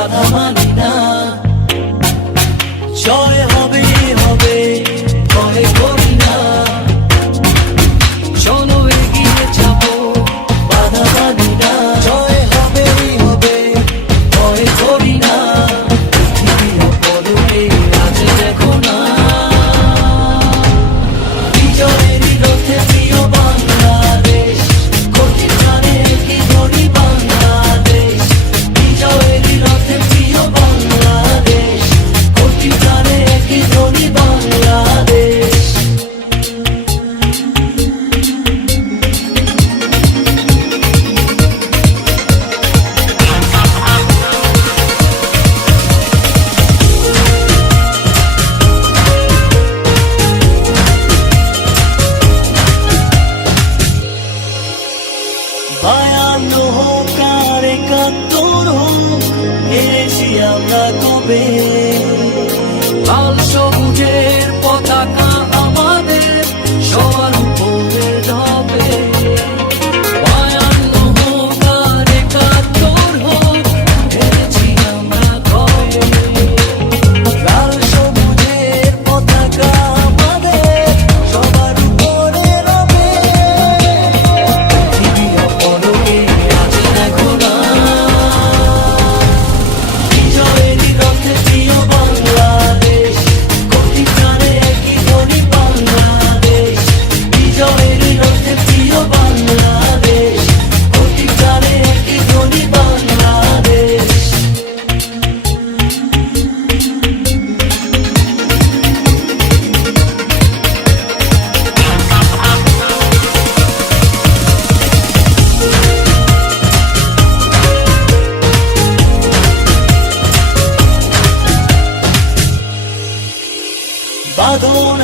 বাধা মানি না। জয় হবে হবে ভয় করি না, চলো এগিয়ে যাবো বাধা মানি না। জয় হবে হবে ভয় করি না, পৃথিবী অপরূপে আজ দেখো না। বিজয়েরই রথে প্রিয় বাংলাদেশ, কঠিন প্রাণে কি ধরি বাংলাদেশ। বিজয়েরই রথে প্রিয় বাংলাদেশ, কঠিন প্রাণে কি ধরি বাংলাদেশ। বায়ান্ন হোক আর ৭১ হোক, হেরেছি আমরা কবে। লাল সবুজের পতাকা আমাদের সবার উপরে রবে। বায়ান্ন হোক আর ৭১ হোক, হেরেছি আমরা কবে। লাল সবুজের পতাকা আমাদের সবার উপরে রবে। পৃথিবী অপরূপে আজ দেখো না। বিজয়েরই রথে প্রিয় বাংলাদেশ, কঠিন প্রাণে কি ধরি বাংলাদেশ। বিজয়েরই রথে প্রিয় বাংলাদেশ, কঠিন প্রাণে কি ধরি বাংলাদেশ। বাঁধন